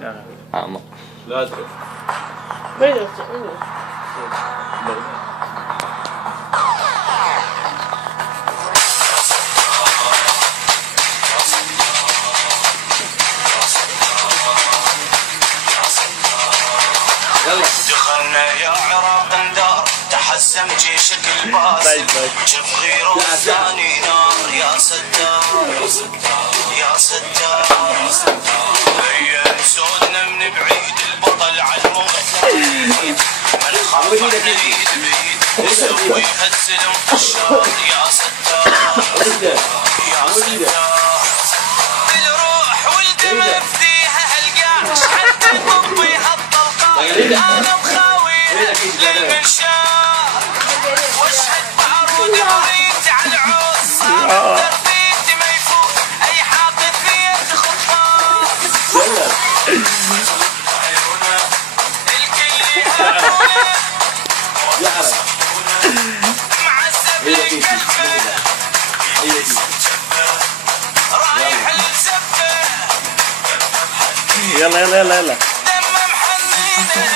شغل لا تروح. دخلنا يا عراق ندار تحسم جيشك الباسل شف غيره وثاني نار يا ستار يا ستار هيا سودنا من بعيد البطل على المغفل من خاف نريد بيد نسويها السلم في الشار يا ستار يا ستار الروح والدم افديها هالقاع حتى تطبيها الطلقات انا مخاويها للمنشار واشهد بعروض مريت على العوز صار تربيتي ما يفوت اي حاقد بيت خطاف الكل يهابونه معذبين كلفه رايح الزفه يلا يلا يلا يلا دم محنينه